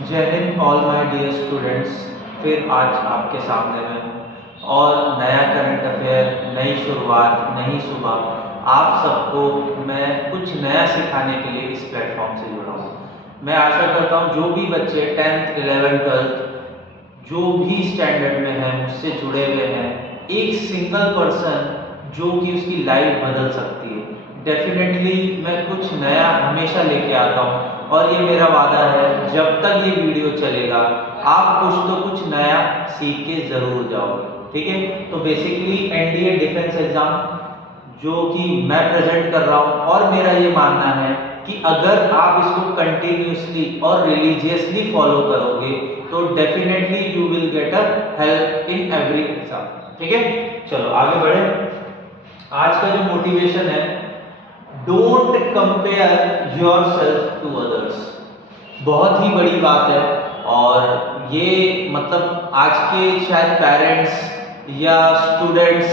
जय Hind all my dear students. फिर आज आपके सामने में हूँ और नया करंट अफेयर, नई शुरुआत, नई सुबह, आप सबको मैं कुछ नया सिखाने के लिए इस प्लेटफॉर्म से जुड़ा हूँ। मैं आशा करता हूँ जो भी बच्चे 10th 11th 12th जो भी स्टैंडर्ड में हैं मुझसे जुड़े हुए हैं, एक सिंगल पर्सन जो कि उसकी लाइफ बदल सकती है। डेफिनेटली मैं कुछ नया हमेशा लेके आता हूँ और ये मेरा वादा है, जब तक ये वीडियो चलेगा आप कुछ तो कुछ नया सीख के जरूर जाओगे। ठीक है, तो बेसिकली एनडीए डिफेंस एग्जाम जो कि मैं प्रेजेंट कर रहा हूँ और मेरा ये मानना है कि अगर आप इसको कंटिन्यूसली और रिलीजियसली फॉलो करोगे तो definitely you will get a help in every exam. ठीक है, चलो आगे बढ़े। आज का जो मोटिवेशन है, don't compare yourself to others. बहुत ही बड़ी बात है और ये मतलब आज के शायद पेरेंट्स या स्टूडेंट्स,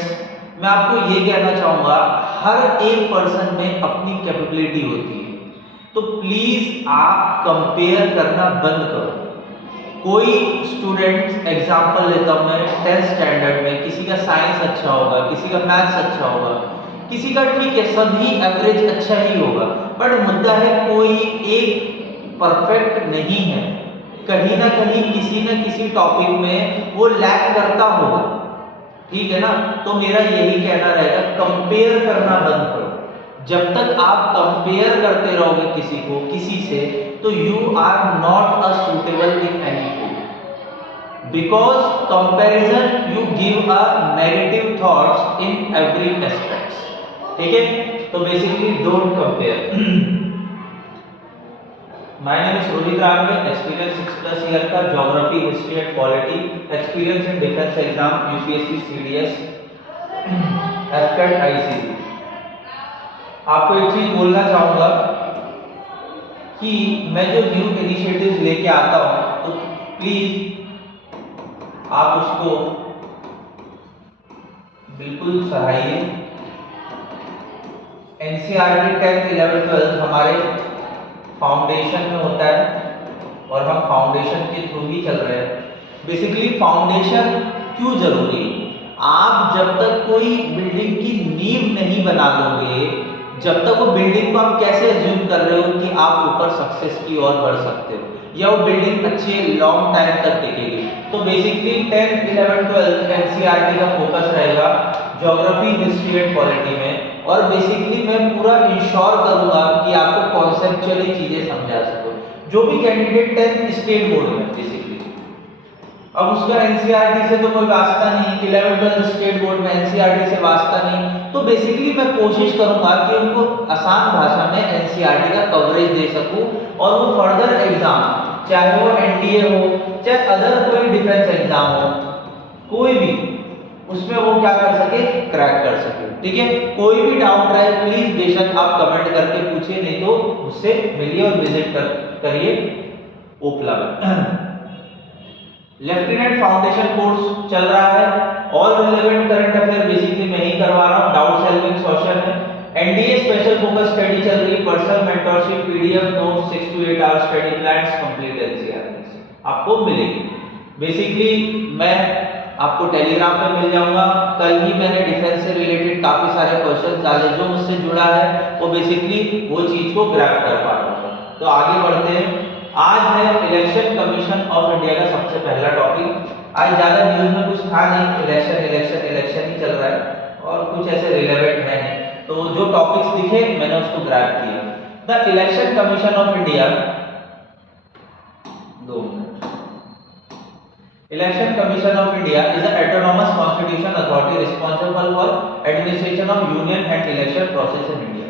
मैं आपको ये कहना चाहूँगा, हर एक पर्सन में अपनी कैपेबिलिटी होती है, तो प्लीज आप कंपेयर करना बंद करो। कोई स्टूडेंट एग्जाम्पल लेता हूँ मैं, 10th स्टैंडर्ड में किसी का साइंस अच्छा होगा, किसी का मैथ्स अच्छा होगा, किसी का ठीक है सभी एवरेज अच्छा ही होगा, बट मुद्दा है कोई एक परफेक्ट नहीं है, कहीं ना कहीं किसी न किसी टॉपिक में वो लैक करता होगा। ठीक है ना, तो मेरा यही कहना रहेगा, कंपेयर करना बंद करो। जब तक आप कंपेयर करते रहोगे किसी को किसी से, तो you are not a suitable in any field, because comparison you give a negative thoughts in every aspects. ठीक है, तो basically don't compare. My name is Rohit Ramve, experience 6+ year का, geography, history and polity, experience in defence exam, UPSC, CDS, AFCAT, ICT. आपको एक चीज बोलना चाहूंगा कि मैं जो न्यू इनिशिएटिव्स लेके आता हूं, तो प्लीज आप उसको बिल्कुल सराहिए। एनसीईआरटी 10th 11th 12th हमारे फाउंडेशन में होता है और हम फाउंडेशन के थ्रू ही चल रहे हैं। बेसिकली फाउंडेशन क्यों जरूरी है? आप जब तक कोई बिल्डिंग की नींव नहीं बना लोगे, जब तक वो बिल्डिंग को आप कैसे अज्यूम कर रहे हो कि आप ऊपर सक्सेस की ओर बढ़ सकते हो या वो बिल्डिंग अच्छे लॉन्ग टाइम तक टिकेगी? तो basically 10th 11th 12th NCERT का फोकस रहेगा ज्योग्राफी, हिस्ट्री एंड पॉलिटी में, और बेसिकली मैं पूरा इंश्योर करूंगा कि आपको कॉन्सेप्चुअली चीजें समझा सकूं। जो भी कैंडिडेट 10th स्टेट बोर्ड में बेसिकली, अब उसका एनसीईआरटी से तो कोई वास्ता नहीं, 11th 12th स्टेट बोर्ड में एनसीईआरटी से वास्ता नहीं, तो बेसिकली मैं कोशिश करूंगा कि उनको आसान भाषा में एनसीईआरटी का कवरेज दे सकूं और वो फर्दर एग्जाम, चाहे वो एनडीए हो, चाहे अदर कोई डिफेंस एग्जाम हो, कोई भी, उसमें वो क्या कर सके, क्रैक कर सके। ठीक है, कोई भी डाउट रहे प्लीज बेशक आप कमेंट करके पूछिए, नहीं तो मुझसे मिलिए और विजिट करिए ओपला में। लेफ्टिनेंट फाउंडेशन कोर्स चल रहा है, all relevant current affair basically मैं ही करवा रहा हूँ, डाउट सॉल्विंग सेशन है, एनडीए स्पेशल फोकस स्टडी चल रही है, personal mentorship, PDF notes, 6 to 8 hour study plans, complete NCERT आपको मिलेगी। बेसिकली मैं आपको टेलीग्राम पे मिल जाऊंगा। कल ही मैंने डिफेंस से रिलेटेड काफी सारे क्वेश्चंस डाले, जो मुझसे जुड़ा है वो बेसिकली वो चीज को ग्रैब कर पा रहा हूँ। तो आगे बढ़ते हैं। आज है इलेक्शन कमीशन ऑफ इंडिया का सबसे पहला टॉपिक। आज ज्यादा न्यूज में कुछ था नहीं, इलेक्शन इलेक्शन इलेक्शन ही चल रहा है और कुछ ऐसे रिलेवेंट है नहीं, तो जो टॉपिक्स दिखे मैंने उसको ग्रैब किया। The election commission of India, Election Commission of India is an autonomous constitutional authority responsible for administration of union and election process in India.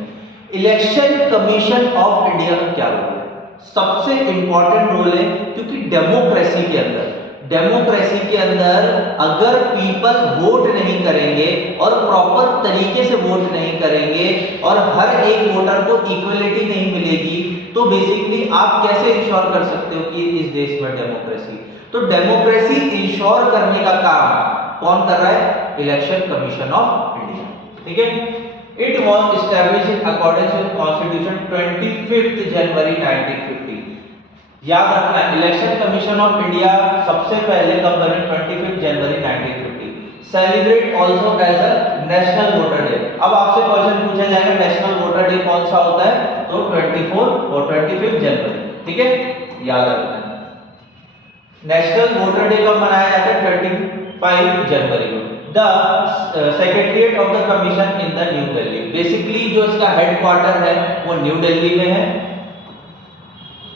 Election Commission of India का क्या रोल है? सबसे important role है, क्योंकि democracy के अंदर अगर people vote नहीं करेंगे और प्रॉपर तरीके से वोट नहीं करेंगे और हर एक वोटर को इक्वलिटी नहीं मिलेगी, तो बेसिकली आप कैसे इंश्योर कर सकते हो कि इस देश में डेमोक्रेसी? तो डेमोक्रेसी इंश्योर करने का काम कौन कर रहा है? Election commission of India. ठीक है, it was established in accordance with constitution 25 जनवरी 1950। याद रखना, इलेक्शन कमीशन ऑफ इंडिया सबसे पहले कब बने? 25 जनवरी 1950। Celebrate also as a national voter day. अब आपसे क्वेश्चन पूछा जाएगा नेशनल वोटर डे कौन सा होता है, तो 24 और 25 जनवरी, ठीक है, याद रखना। नेशनल वोटर डे कब मनाया जाता है? 25 जनवरी को। The secretariat of the commission in the new Delhi. Basically जो इसका हेडक्वार्टर है वो न्यू दिल्ली में है,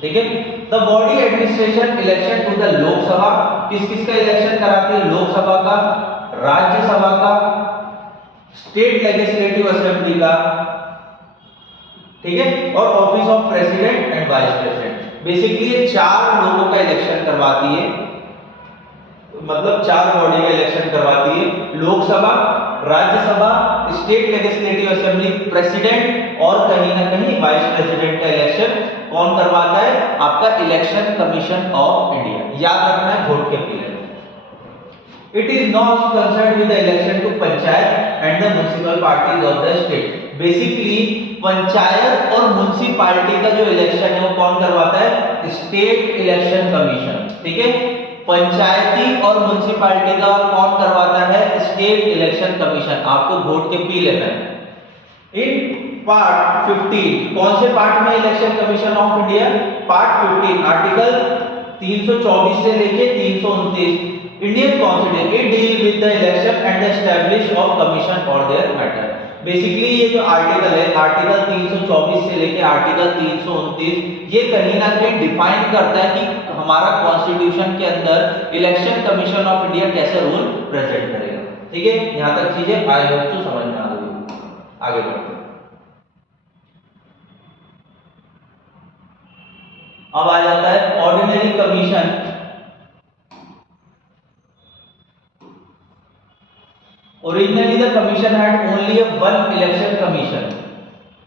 ठीक है। The body administration election to the Lok Sabha, किस किस का इलेक्शन कराती है? लोकसभा का, राज्यसभा का, स्टेट लेजिस्लेटिव असेंबली का, ठीक है, और office of president and vice president. Basically ये चार लोगों का इलेक्शन करवाती है, मतलब चार बॉडी का इलेक्शन करवाती है, Lok Sabha, Rajya Sabha, state legislative assembly, president और कहीं ना कहीं वाइस प्रेसिडेंट का इलेक्शन कौन करवाता है? आपका इलेक्शन कमीशन ऑफ इंडिया। याद रखना है, घोट के पीले। It is not concern with the election to panchayat and the municipal parties of the state. Basically panchayat और म्युनिसिपैलिटी का जो इलेक्शन है वो कौन करवाता है? स्टेट इलेक्शन कमीशन, ठीक है। पंचायती और म्युनिसिपैलिटी का कौन करवाता है? State election commission. आपको वोट के पी लेना है। इन पार्ट 15, कौन से पार्ट में election commission of India? Part 15, article 324 से लेके 329 Indian constitution, it deal with the election and establish of commission for their matter. Basically ये जो आर्टिकल है, आर्टिकल 324 से लेके आर्टिकल 329, ये कहीं ना कहीं डिफाइन करता है कि हमारा कॉन्स्टिट्यूशन के अंदर इलेक्शन कमीशन ऑफ इंडिया कैसे रूल प्रेजेंट करेगा, ठीक है। यहां तक चीजें आई होप तो समझ में आ गई। आगे बढ़ते हैं। अब आ जाता है ordinary commission. Originally the commission had only a one election commission,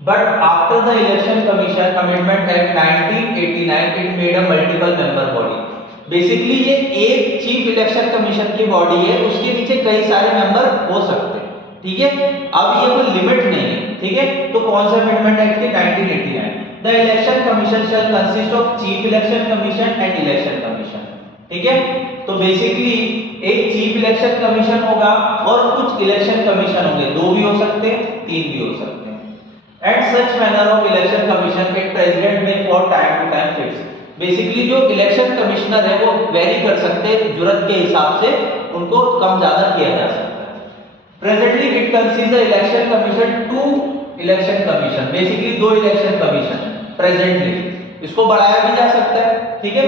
but after the election commission amendment act 1989 it made a multiple member body. Basically ये एक चीफ इलेक्शन कमीशन की बॉडी है, उसके नीचे कई सारे मेंबर हो सकते हैं, ठीक है। अब ये कोई लिमिट नहीं है, ठीक है। तो कौन सा अमेंडमेंट एक्ट के 1989, the election commission shell consist of chief election commission and election commission, ठीक है। तो बेसिकली एक चीफ इलेक्शन कमीशन होगा और कुछ इलेक्शन कमीशन होंगे, दो भी हो सकते हैं, तीन भी हो सकते हैं। And such manner of election commission के प्रेसिडेंट में for time to time fix. Basically जो इलेक्शन कमिश्नर है वो वेरी कर सकते हैं, जरूरत के हिसाब से उनको कम ज्यादा किया जा सकता है। Presently it consist the election commission to election commission, basically दो इलेक्शन कमीशन प्रेजेंटली, इसको बढ़ाया भी जा सकता है, ठीक है।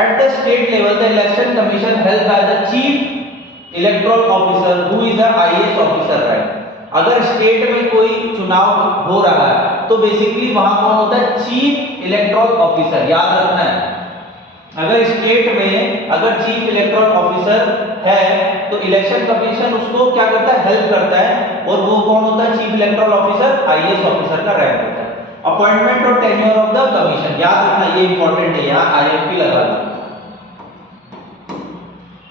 At the state level, the election commission held by the chief electoral officer, who is the IAS officer, right? अगर स्टेट में कोई चुनाव हो रहा है तो बेसिकली वहां कौन होता है? Chief electoral officer. याद रखना है, अगर स्टेट में अगर चीफ इलेक्टोरल ऑफिसर है तो इलेक्शन कमीशन उसको क्या करता है? हेल्प करता है। और वो कौन होता है? Chief electoral officer, IAS officer का रैंक होता है। अपॉइंटमेंट और टेन्योर ऑफ द कमीशन, याद रखना ये इंपॉर्टेंट है, यहां आईएमपी लगा दो।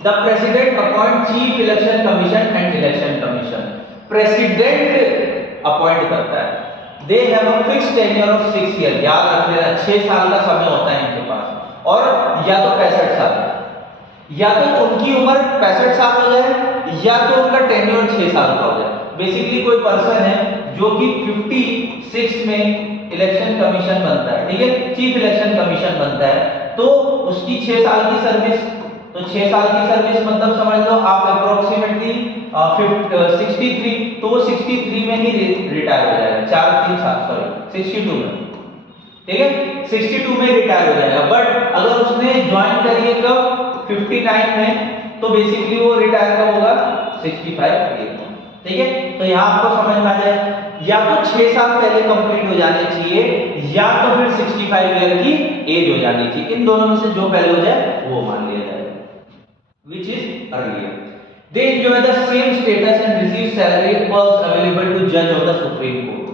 The president appoint chief election commission and election commission. President appoint करता है। They have a fixed tenure of 6 year, याद रख लेना 6 साल का समय होता है इनके पास, और या तो 65 साल, या तो उनकी उम्र 65 साल हो जाए या तो उनका टेन्योर 6 साल का हो जाए। बेसिकली कोई पर्सन है जो कि 56 में इलेक्शन कमीशन बनता है, ठीक है, चीफ इलेक्शन कमीशन बनता है, तो उसकी 6 साल की सर्विस, तो 6 साल की सर्विस मतलब समझ लो आप अप्रोक्सीमेटली 63, तो वो 63 में ही रिटायर हो जाएगा, 62 में, ठीक है, 62 में रिटायर हो जाएगा। बट अगर उसने ज्वाइन करी है कब? 59 में, तो बेसिकली वो रिटायर कब होगा? 65 ईयर, ठीक है। तो यहाँ आपको समझ में आ जाए, या तो 6 साल पहले कंप्लीट हो जाने चाहिए या तो फिर 65 ईयर की एज हो जानी चाहिए, इन दोनों में से जो पहले हो जाए वो मान लिया जाए, which is earlier. They enjoy the same status and receive salary was available to judge of the Supreme Court.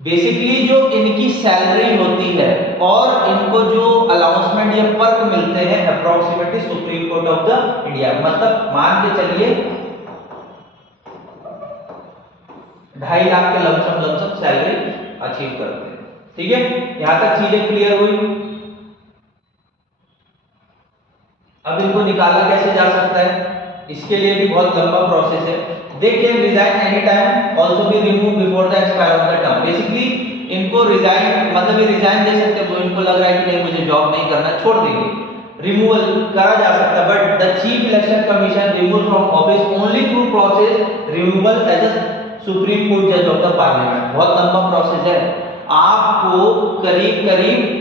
Basically जो इनकी सैलरी होती है और इनको जो अलाउंसमेंट या पर्क मिलते हैं approximately supreme court of the India, मतलब मान के चलिए 2.5 लाख के लमसम सैलरी अचीव करते हैं, ठीक है। यहां तक चीजें क्लियर हुई। अब इनको निकाला कैसे जा सकता है, इसके लिए भी बहुत लंबा प्रोसेस है। They can resign any time, also be remove before the expire of the term. Basically इनको रिजाइन मतलब ये रिजाइन दे सकते हैं, वो इनको लग रहा है कि नहीं मुझे जॉब नहीं करना, छोड़ देंगे, रिमूवल करा जा सकता है। But the chief election commission remove from office only through process removal as a supreme court जज ऑफ द पार्लियामेंट। बहुत लंबा प्रोसेस है, आपको करीब करीब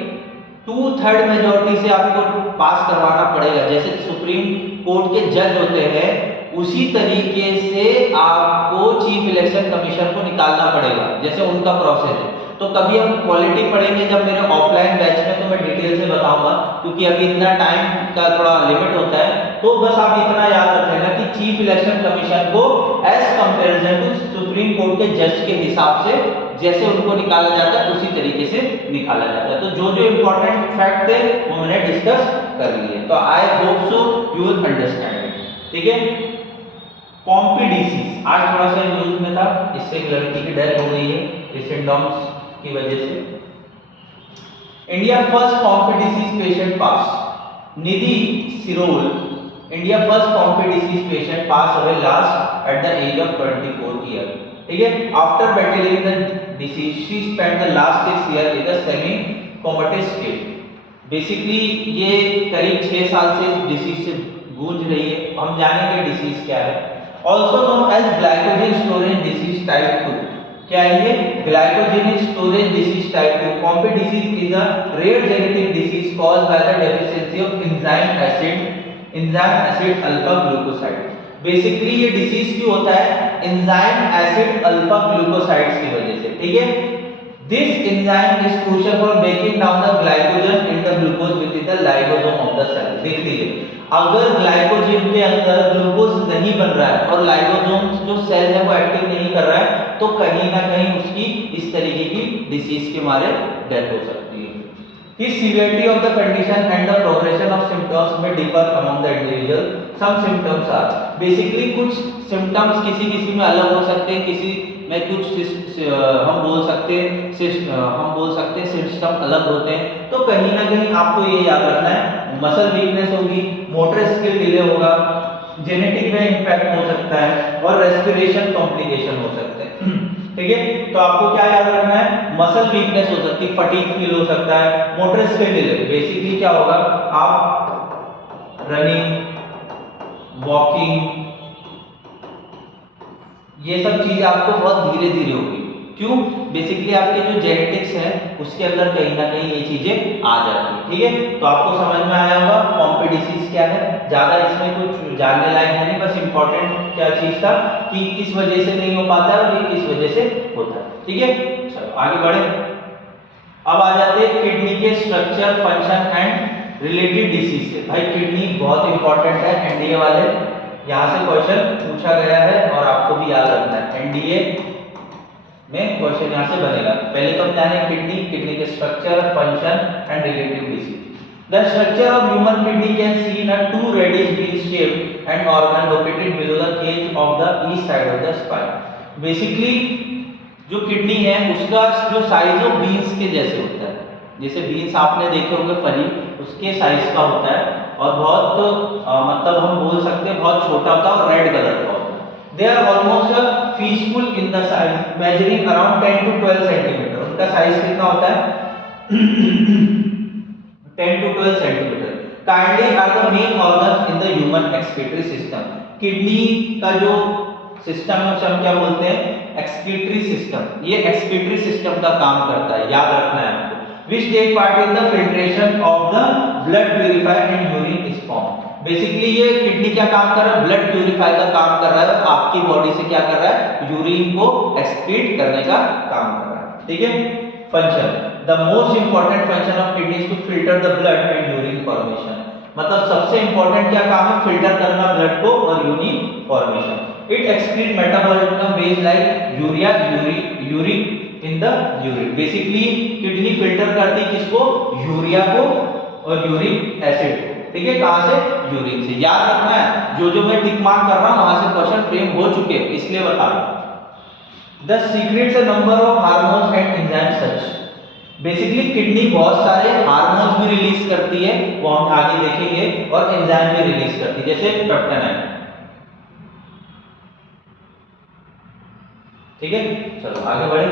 2/3 मेजोरिटी से आपको पास करवाना पड़ेगा। जैसे सुप्रीम कोर्ट के जज होते हैं उसी तरीके से आपको चीफ इलेक्शन कमीशन को निकालना पड़ेगा, जैसे उनका प्रोसेस है। तो कभी हम पॉलिटी पढ़ेंगे जब मेरे ऑफलाइन बैच में, तो मैं डिटेल से बताऊंगा, क्योंकि अभी इतना टाइम का थोड़ा लिमिट होता है। तो बस आप इतना याद रख लेना कि चीफ इलेक्शन कमीशन को as comparison to supreme court के जज के हिसाब से जैसे उनको निकाला जाता है उसी तरीके से निकाला जाता है। तो जो जो इंपॉर्टेंट फैक्ट थे वो मैंने डिस्कस कर लिए, तो I hope so you will understand it. ठीक है, पॉम्पी डिसीज आज थोड़ा सा न्यूज में था, इससे एक लड़की की डेथ हो गई है सिंड्रोम्स की वजह से। India first Pompe disease patient pass, Nidhi Sirol, India first Pompe disease patient pass away last at the age of 24 year. ठीक है, after battling the disease she spent the last 6 year in the semi comatose state. Basically ये करीब 6 साल से इस disease से गूंज रही है। हम जानेंगे डिसीज क्या है। Also known as glycogen storage disease type 2। क्या है ये? Glycogen storage disease type 2। Pompe disease is a rare genetic disease caused by the deficiency of enzyme acid alpha glucoside. Basically ये डिसीज क्यों होता है? एंजाइम एसिड अल्फा ग्लूकोसाइड्स की वजह से। ठीक है, this enzyme is crucial for breaking down the glycogen in the glucose with the lysosome of the cell. देख लीजिए, अगर ग्लाइकोजन के अंदर ग्लूकोज नहीं बन रहा है और लाइसोसोम जो सेल है वो एक्टिव नहीं कर रहा है, तो कहीं ना कहीं उसकी इस तरीके की डिसीज के मारे डेथ हो सकती है। The severity of the condition and the progression of symptoms may differ among the individual. Some symptoms are basically कुछ symptoms किसी में अलग हो सकते हैं, किसी में कुछ हम बोल सकते हैं सिस्टम अलग होते हैं। तो कहीं ना कहीं आपको ये याद रखना है, मसल वीकनेस होगी, मोटर स्किल डिले होगा, जेनेटिक में इम्पैक्ट हो सकता है और रेस्पिरेशन कॉम्प्लिकेशन हो सकते हैं। ठीक है, तो आपको क्या याद रखना है? मसल वीकनेस हो सकती है, फटीग फील हो सकता है, मोटर स्किल डिले। बेसिकली क्या होगा, आप रनिंग, वॉकिंग, ये सब चीजें आपको बहुत धीरे धीरे होगी। क्यों? बेसिकली आपके जो जेनेटिक्स है उसके अंदर कहीं ना कहीं ये चीजें आ जाती है। ठीक है, तो आपको समझ में आया होगा पॉम्पी डिसीज क्या है। ज्यादा इसमें कुछ जानने लायक है नहीं, बस इंपॉर्टेंट क्या चीज था कि किस वजह से नहीं हो पाता है और ये किस वजह से होता है। ठीक है, चलो आगे बढ़े। अब आ जाते हैं किडनी के structure, function and related disease से। भाई किडनी बहुत इंपॉर्टेंट है, एनडीए वाले यहाँ से क्वेश्चन पूछा गया है और आपको भी याद रखना है, एनडीए में क्वेश्चन यहाँ से बनेगा। पहले तो हम जाने किडनी के structure, function and related disease. The structure of human kidney can seen a to reddish wheel shape and organ located below the cage of the east side of the spine. Basically जो kidney है उसका जो size of beans के जैसे होता है, जैसे beans आपने देखे होंगे फली, उसके साइज का होता है और बहुत मतलब हम बोल सकते हैं बहुत छोटा होता है और रेड कलर का होता है। They are almost fishful in the size, measuring around 10 to 12 centimetre. उनका साइज कितना होता है? 10 to 12 centimetre. Kindly are the main organs in the human excretory system। Kidney का जो सिस्टम है उसे हम क्या बोलते हैं? Excretory system. ये एक्सक्रीटरी सिस्टम का काम करता है, याद रखना है आपको। Which take part in the filtration of the blood purifier and urine is formed। Basically ये किडनी क्या काम कर रहा है? ब्लड प्यूरिफाई का काम कर रहा है, आपकी बॉडी से क्या कर रहा है? यूरिन को एक्सक्रीट करने का काम कर रहा है। ठीक है, function, the most important function of kidney is to filter the blood and urine formation. मतलब सबसे इंपॉर्टेंट क्या काम है? फिल्टर करना ब्लड को और urine formation. It excrete metabolism waste like urea, uric in the urine. Basically kidney filter करती है किसको? यूरिया को और यूरिक एसिड को। ठीक है, कहां से? यूरिन से। याद रखना है, जो जो मैं टिक मार्क कर रहा हूं वहां से क्वेश्चन फ्रेम हो चुके हैं, इसलिए बता रहा हूं। The secrets a number of hormones and enzymes such. Basically kidney बहुत सारे हार्मोन्स भी रिलीज करती है, वो हम आगे देखेंगे, और एंजाइम भी रिलीज करती है, जैसे पेप्टाइन। ठीक है, चलो आगे बढ़े।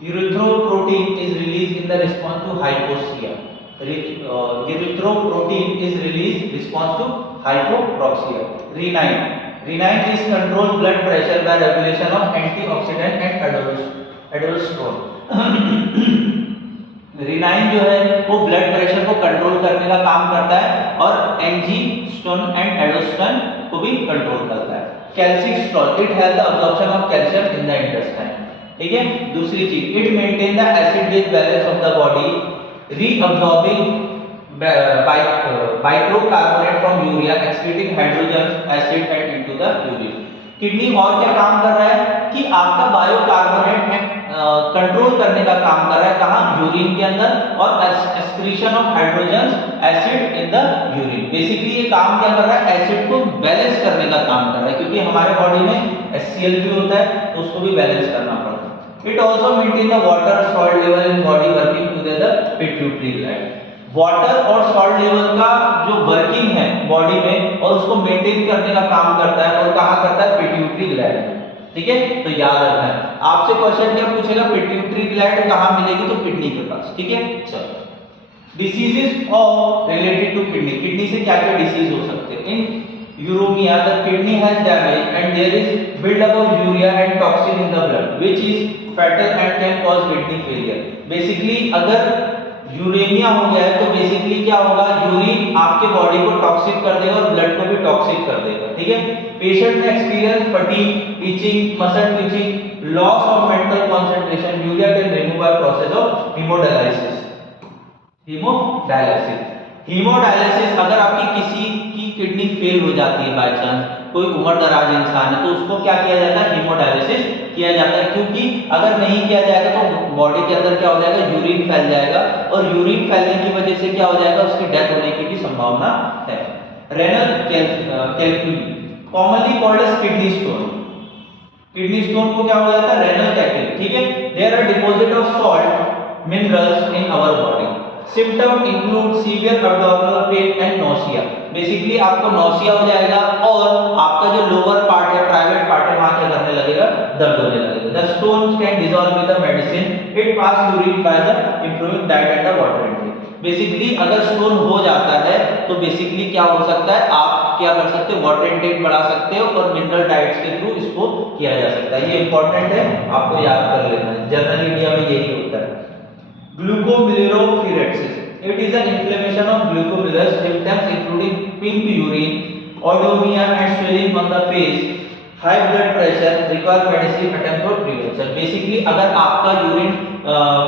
Erythropoietin is release in the response to hypoxia. Erythropoietin is release response to hypoxia. Renin is control blood pressure by regulation of antioxidant and aldosterone। रिनाइन जो है वो ब्लड प्रेशर को कंट्रोल करने का काम करता है और एंजियोस्टेरोन एंड एल्डोस्टेरोन को भी कंट्रोल करता है। Calcitriol, it has the absorption of calcium in the intestine. ठीक है, दूसरी चीज, it maintain the acid base balance of the body, reabsorbing bicarbonate from urea, excreting hydrogen acid and into the urine. Kidney और क्या काम कर रहा है कि आपका बायोकार्बोनेट में कंट्रोल करने का काम कर रहा है, कहां, यूरिन के अंदर, और excretion of hydrogen acid in the urine. Basically ये काम क्या कर रहा है, एसिड को बैलेंस करने का काम कर रहा है, क्योंकि हमारे बॉडी में HCl भी होता है तो उसको भी बैलेंस करना पड़ता है। It also maintain the water salt level in body working together pituitary gland. Water और सॉल्ट लेवल का जो वर्किंग है बॉडी में और उसको मेंटेन करने का काम करता है, और कहां करता है, पिट्यूटरी ग्लैंड। ठीक है, तो याद रखना है। आपसे क्वेश्चन क्या पूछेगा, पिट्यूटरी ग्लैंड कहां मिलेगी, तो किडनी के पास। ठीक है, चलो, diseases of related to kidney. Kidney से क्या क्या डिसीज हो सकते हैं। In uremia the kidney has damage and there is buildup of urea and toxin in the blood which is fatal and can cause kidney failure. Basically अगर uremia हो गया है तो बेसिकली क्या होगा, यूरिन आपके बॉडी को टॉक्सिक कर देगा और ब्लड को भी टॉक्सिक कर देगा। ठीक है, पेशेंट में experience fatigue, itching, muscle twitching, loss of mental concentration. Urea can remove by process of haemodialysis. Haemodialysis अगर आपकी किसी की किडनी फेल हो जाती है बाय चांस, कोई उम्रदराज इंसान है, तो उसको क्या किया जाता है, हीमोडायलिसिस किया जाता है, क्योंकि अगर नहीं किया जाएगा तो बॉडी के अंदर क्या हो जाएगा, यूरिन फैल जाएगा, और यूरिन फैलने की वजह से क्या हो जाएगा, उसकी डेथ होने की भी संभावना है। Renal calculi commonly called as kidney stone. Kidney stone को क्या हो जाता है, रेनल कैल्कुली। ठीक है, there are deposit of salt minerals in our body. Symptom include severe abdominal pain and nausea. Basically आपको नोसिया हो जाएगा और आपका जो लोअर पार्ट है, प्राइवेट पार्ट है, वहां क्या करने लगेगा, दर्द होने लगेगा। The stone can dissolve with the medicine, it pass urine by the improving diet and the water intake. Basically अगर स्टोन हो जाता है तो बेसिकली क्या हो सकता है, आप क्या कर सकते हो, वाटर इनटेक बढ़ा सकते हो और मिनरल डाइट्स के थ्रू इसको किया जा सकता है। ये इंपॉर्टेंट है, आपको याद कर लेना है, जनरल इंडिया में यही होता है। Glucomerulonephritis, it is an inflammation of glucomerular, symptoms including pink urine, oidemia and swelling on the face, high blood pressure, require medicine attempt for prevention। Basically अगर आपका यूरिन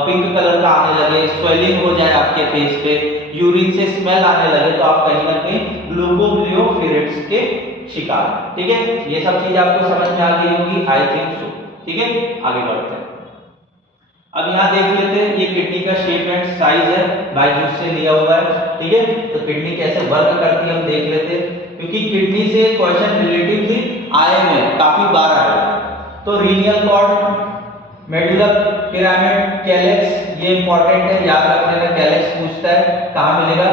पिंक कलर का आने लगे, swelling हो जाए आपके फेस पे, urine से स्मेल आने लगे, तो आप कहीं ना कहीं ग्लूकोमेरुलोनेफ्राइटिस के शिकार। ठीक है, ये सब चीज आपको समझ में आ गई होगी, आई थिंक सो। ठीक है, आगे बढ़ते हैं। अब यहाँ देख लेते हैं, ये किडनी का शेप एंड साइज है, बायजूस से लिया हुआ है। ठीक है, तो किडनी कैसे वर्क करती है हम देख लेते हैं, क्योंकि किडनी से क्वेश्चन रिलेटिवली आए हैं, काफी बार आए। तो रीनियल कॉर्ड, मेडुलर पिरामिड, कैलेक्स, ये इंपॉर्टेंट है, याद रख लेना। कैलेक्स पूछता है कहाँ मिलेगा,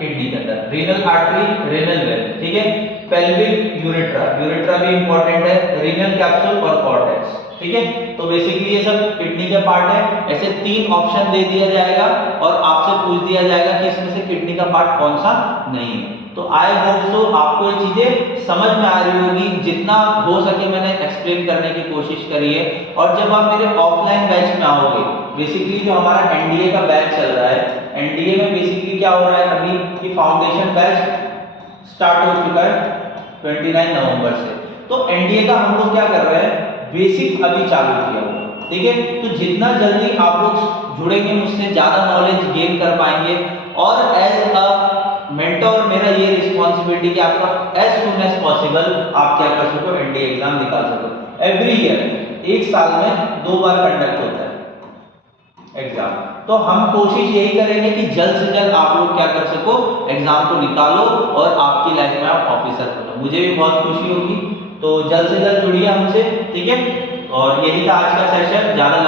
किडनी के अंदर। Renal artery, renal well. ठीक है, पेल्विक यूरेट्रा, यूरेट्रा भी इंपॉर्टेंट है, रीनल कैप्सूल और कॉर्टेक्स। ठीक है, तो बेसिकली ये सब किडनी के पार्ट है। ऐसे 3 ऑप्शन दे दिया जाएगा और आपसे पूछ दिया जाएगा कि इसमें से किडनी का पार्ट कौन सा नहीं है। तो आई होप सो आपको ये चीजें समझ में आ रही होगी, जितना हो सके मैंने एक्सप्लेन करने की कोशिश करी है। और जब आप मेरे ऑफलाइन बैच में आओगे, बेसिकली जो हमारा एनडीए का बैच चल रहा है, एनडीए में बेसिकली क्या हो रहा है, अभी की फाउंडेशन बैच स्टार्ट हो चुका है 29 नवंबर से। तो एनडीए का हम लोग क्या कर रहे हैं, बेसिक अभी चालू किया हुआ। ठीक है, तो जितना जल्दी आप लोग जुड़ेंगे मुझसे, ज्यादा नॉलेज गेन कर पाएंगे। और एज अ मेंटर मेरा ये रिस्पॉन्सिबिलिटी कि आपका एज सुन एज पॉसिबल आप क्या कर सको, एनडीए एग्जाम निकाल सको। एवरी ईयर, एक साल में 2 बार कंडक्ट होता है एग्जाम। तो हम कोशिश यही करेंगे कि जल्द से जल्द आप लोग क्या कर सको, एग्जाम को निकालो और आपकी लाइफ में आप ऑफिसर बनो। मुझे भी बहुत खुशी होगी। तो जल्द से जल्द जुड़िए हमसे। ठीक है, और यही था आज का सेशन। ज्यादा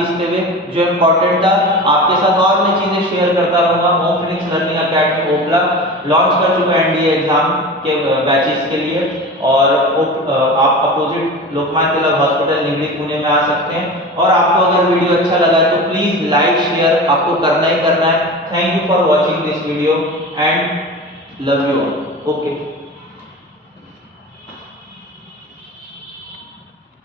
थी इसके लिए जो इम्पोर्टेंट था। आपके साथ और मैं चीज़ें शेयर करता रहूँगा। होम फिनिक्स लर्निंग अकेडमी ओपला लॉन्च कर चुका है एनडीए एग्जाम के बैचेस के लिए, और आप अपोजिट लोकमान्य तिलक हॉस्पिटल निगड़ी पुणे में आ सकते हैं। और आपको अगर वीडियो अच्छा लगा है तो प्लीज़ लाइक शेयर आपको करना ही करना है। Thank you for watching this video and love you all. Okay.